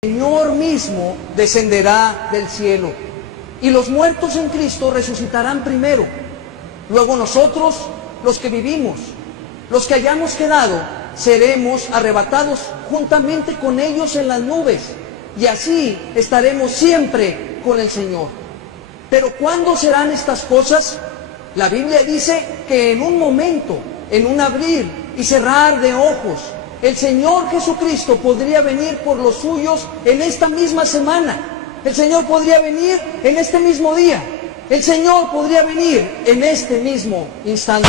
El Señor mismo descenderá del cielo y los muertos en Cristo resucitarán primero. Luego nosotros, los que vivimos, los que hayamos quedado, seremos arrebatados juntamente con ellos en las nubes y así estaremos siempre con el Señor. Pero ¿cuándo serán estas cosas? La Biblia dice que en un momento, en un abrir y cerrar de ojos, el Señor Jesucristo podría venir por los suyos en esta misma semana. El Señor podría venir en este mismo día. El Señor podría venir en este mismo instante.